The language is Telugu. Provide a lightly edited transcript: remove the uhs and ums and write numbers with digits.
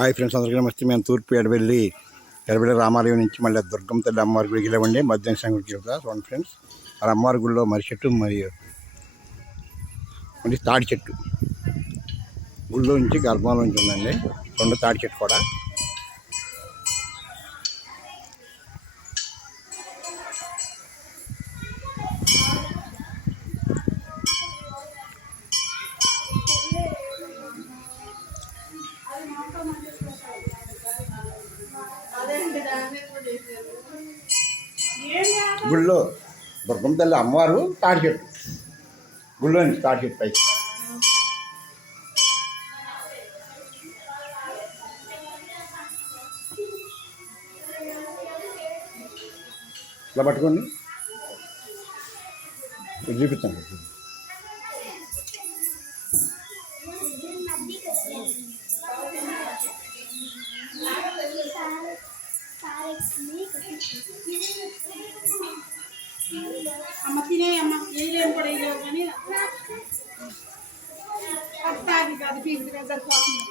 హాయ్ ఫ్రెండ్స్, అందరికీ నమస్తే. మేము తూర్పు ఎడబెల్లి రామాలయం నుంచి మళ్ళీ దుర్గమ్మ తల్లి అమ్మవారి గుడికి వెళ్ళామండి. మధ్యాహ్నం గుడికి వెళ్తా చూడండి ఫ్రెండ్స్. ఆ అమ్మవారి గుడిలో మరి చెట్టు మరియు తాడి చెట్టు గుడిలో నుంచి గర్భంలో నుంచి ఉందండి. రెండు తాడి చెట్టు కూడా గుళ్ళో దుర్గమ్మ తల్లి అమ్మవారు తాడి చెట్టు గుళ్ళో నుంచి తాడి చెట్టు పైకి ఇలా పట్టుకోండి, చూపిస్తాను. అమ్మ తినే అమ్మ ఏం కూడా వేయలేవు కానీ అది కాదు ఫీజు సరిపోతుంది.